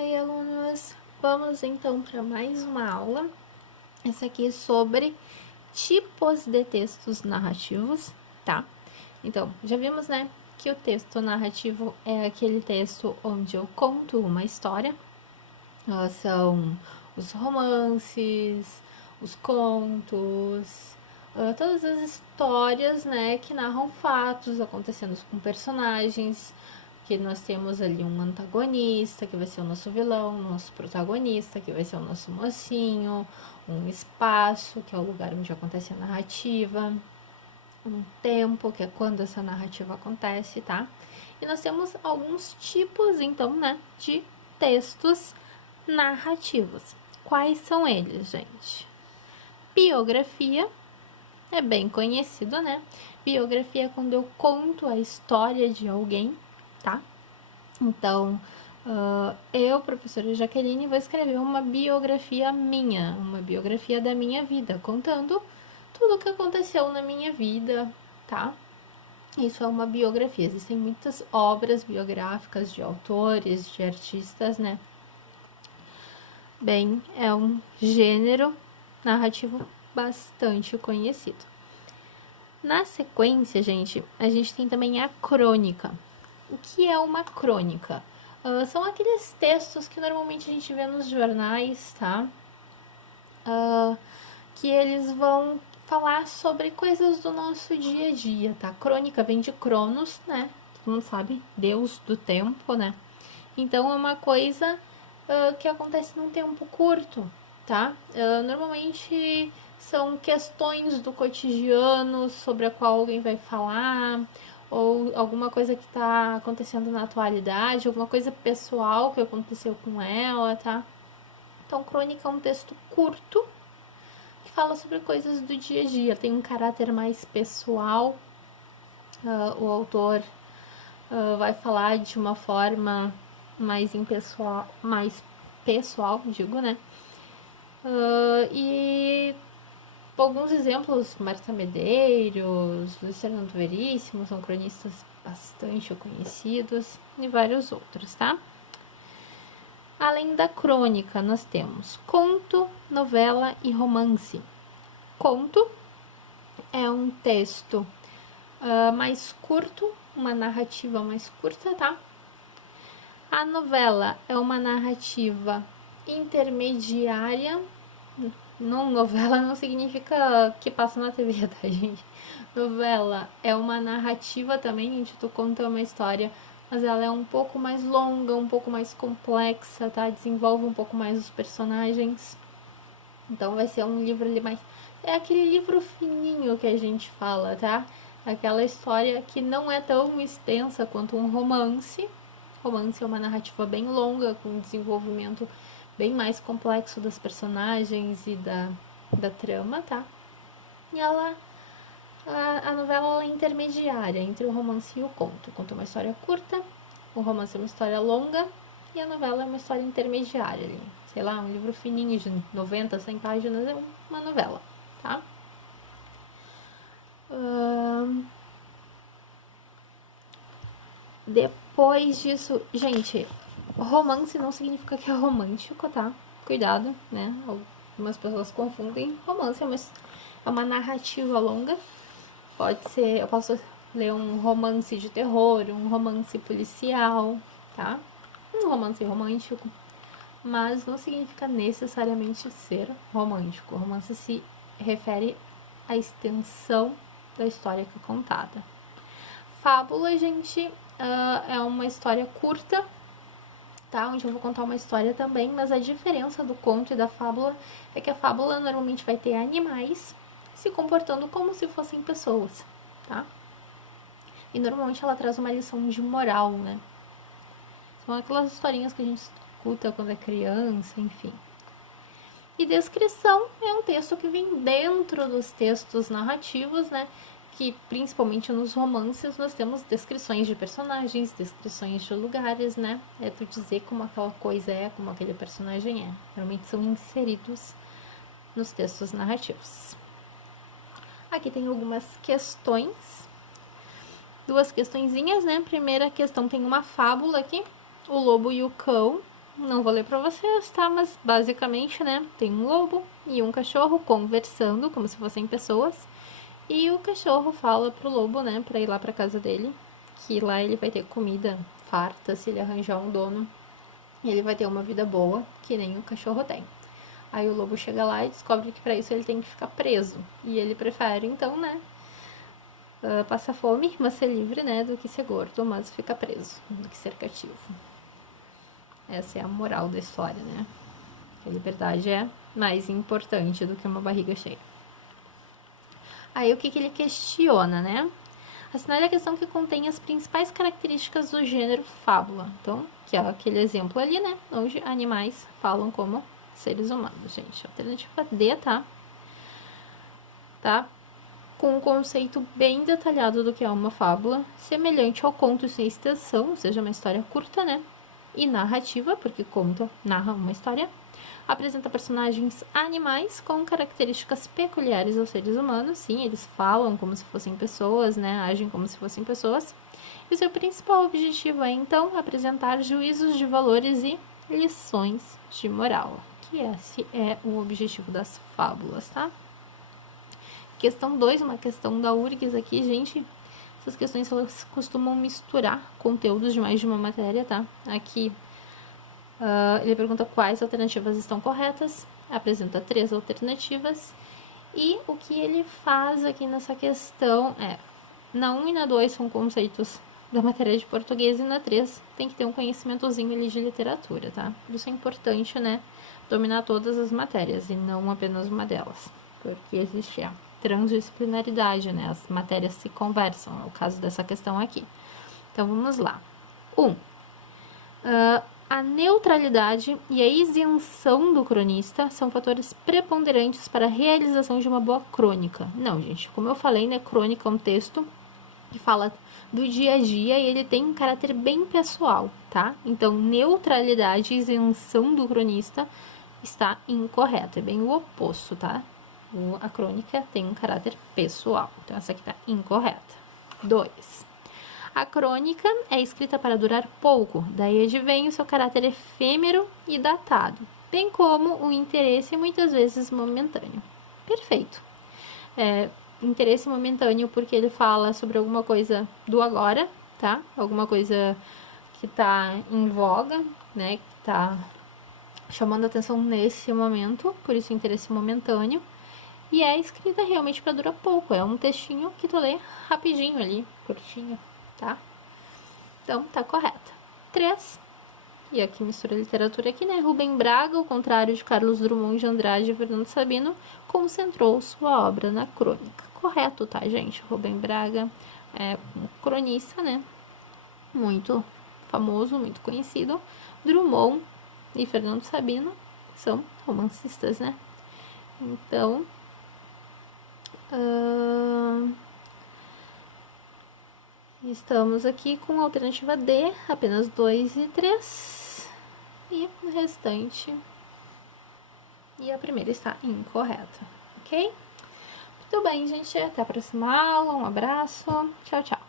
Oi, alunos! Vamos então para mais uma aula. Essa aqui é sobre tipos de textos narrativos, tá? Então, já vimos, né, que o texto narrativo é aquele texto onde eu conto uma história. São os romances, os contos, todas as histórias, né, que narram fatos acontecendo com personagens, que nós temos ali um antagonista, que vai ser o nosso vilão, nosso protagonista, que vai ser o nosso mocinho, um espaço, que é o lugar onde acontece a narrativa, um tempo, que é quando essa narrativa acontece, tá? E nós temos alguns tipos, então, né, de textos narrativos. Quais são eles, gente? Biografia é bem conhecido, né? Biografia é quando eu conto a história de alguém, tá? Então, eu, professora Jaqueline, vou escrever uma biografia minha, uma biografia da minha vida, contando tudo o que aconteceu na minha vida, tá? Isso é uma biografia. Existem muitas obras biográficas de autores, de artistas, né? Bem, é um gênero narrativo bastante conhecido. Na sequência, gente, a gente tem também a crônica. O que é uma crônica? São aqueles textos que normalmente a gente vê nos jornais, tá? Que eles vão falar sobre coisas do nosso dia a dia, tá? Crônica vem de Cronos, né? Todo mundo sabe, deus do tempo, né? Então é uma coisa que acontece num tempo curto, tá? Normalmente são questões do cotidiano sobre a qual alguém vai falar, ou alguma coisa que está acontecendo na atualidade, alguma coisa pessoal que aconteceu com ela, tá? Então, crônica é um texto curto que fala sobre coisas do dia a dia, tem um caráter mais pessoal. O autor vai falar de uma forma mais pessoal, digo, né? E alguns exemplos, Marta Medeiros, Luiz Fernando Veríssimo, são cronistas bastante conhecidos, e vários outros, tá? Além da crônica, nós temos conto, novela e romance. Conto é um texto mais curto, uma narrativa mais curta, tá? A novela é uma narrativa intermediária. Não, novela não significa que passa na TV, tá, gente? Novela é uma narrativa também, onde tu conta uma história, mas ela é um pouco mais longa, um pouco mais complexa, tá? Desenvolve um pouco mais os personagens. Então vai ser um livro ali mais... É aquele livro fininho que a gente fala, tá? Aquela história que não é tão extensa quanto um romance. Romance é uma narrativa bem longa, com um desenvolvimento bem mais complexo das personagens e da trama, tá? E a novela é intermediária entre o romance e o conto. O conto é uma história curta, o romance é uma história longa e a novela é uma história intermediária. Sei lá, um livro fininho de 90, 100 páginas é uma novela, tá? Depois disso, gente, romance não significa que é romântico, tá? Cuidado, né? Algumas pessoas confundem. Romance é uma narrativa longa. Pode ser, eu posso ler um romance de terror, um romance policial, tá? Um romance romântico. Mas não significa necessariamente ser romântico. O romance se refere à extensão da história que é contada. Fábula, gente, é uma história curta, tá? Onde eu vou contar uma história também, mas a diferença do conto e da fábula é que a fábula normalmente vai ter animais se comportando como se fossem pessoas, tá? E normalmente ela traz uma lição de moral, né? São aquelas historinhas que a gente escuta quando é criança, enfim. E descrição é um texto que vem dentro dos textos narrativos, né? Que principalmente nos romances nós temos descrições de personagens, descrições de lugares, né? É tu dizer como aquela coisa é, como aquele personagem é. Normalmente são inseridos nos textos narrativos. Aqui tem algumas questões. Duas questõezinhas, né? Primeira questão tem uma fábula aqui, o lobo e o cão. não vou ler pra vocês, tá? Mas basicamente, né, tem um lobo e um cachorro conversando como se fossem pessoas. E o cachorro fala pro lobo, né, pra ir lá pra casa dele, que lá ele vai ter comida farta se ele arranjar um dono. E ele vai ter uma vida boa, que nem o cachorro tem. Aí o lobo chega lá e descobre que pra isso ele tem que ficar preso. E ele prefere, então, né, passar fome, mas ser livre, né, do que ser gordo, mas ficar preso, do que ser cativo. Essa é a moral da história, né? Que a liberdade é mais importante do que uma barriga cheia. Aí o que ele questiona, né? Assinale a questão que contém as principais características do gênero fábula. Então, que é aquele exemplo ali, né? Onde animais falam como seres humanos, gente. Alternativa D, tá? Tá? Com um conceito bem detalhado do que é uma fábula, semelhante ao conto sem extensão, ou seja, uma história curta, né? E narrativa, porque narra uma história. Apresenta personagens animais com características peculiares aos seres humanos. Sim, eles falam como se fossem pessoas, né? Agem como se fossem pessoas. E o seu principal objetivo é, então, apresentar juízos de valores e lições de moral. Que esse é o objetivo das fábulas, tá? Questão 2, uma questão da URGS aqui, gente. Essas questões, elas costumam misturar conteúdos de mais de uma matéria, tá? Aqui, ele pergunta quais alternativas estão corretas, apresenta 3 alternativas, e o que ele faz aqui nessa questão é, na 1 e na 2 são conceitos da matéria de português, e na 3 tem que ter um conhecimentozinho ali de literatura, tá? Por isso é importante, né, dominar todas as matérias, e não apenas uma delas, porque existe a transdisciplinaridade, né, as matérias se conversam, é o caso dessa questão aqui. Então, vamos lá. 1. A neutralidade e a isenção do cronista são fatores preponderantes para a realização de uma boa crônica. Não, gente, como eu falei, né, crônica é um texto que fala do dia a dia e ele tem um caráter bem pessoal, tá? Então, neutralidade e isenção do cronista está incorreto, é bem o oposto, tá? A crônica tem um caráter pessoal, então essa aqui está incorreta. 2. A crônica é escrita para durar pouco, daí advém o seu caráter efêmero e datado, bem como o interesse muitas vezes momentâneo. Perfeito. Interesse momentâneo porque ele fala sobre alguma coisa do agora, tá? Alguma coisa que tá em voga, né? Que tá chamando atenção nesse momento, por isso interesse momentâneo. E é escrita realmente para durar pouco, é um textinho que tu lê rapidinho ali, curtinho, tá? Então, tá correta. 3. E aqui mistura literatura aqui, né? Rubem Braga, ao contrário de Carlos Drummond de Andrade e Fernando Sabino, concentrou sua obra na crônica. Correto, tá, gente? Rubem Braga é um cronista, né? Muito famoso, muito conhecido. Drummond e Fernando Sabino são romancistas, né? Então, estamos aqui com a alternativa D, apenas 2 e 3. E o restante. E a primeira está incorreta, ok? Muito bem, gente. Até a próxima aula. Um abraço. Tchau, tchau.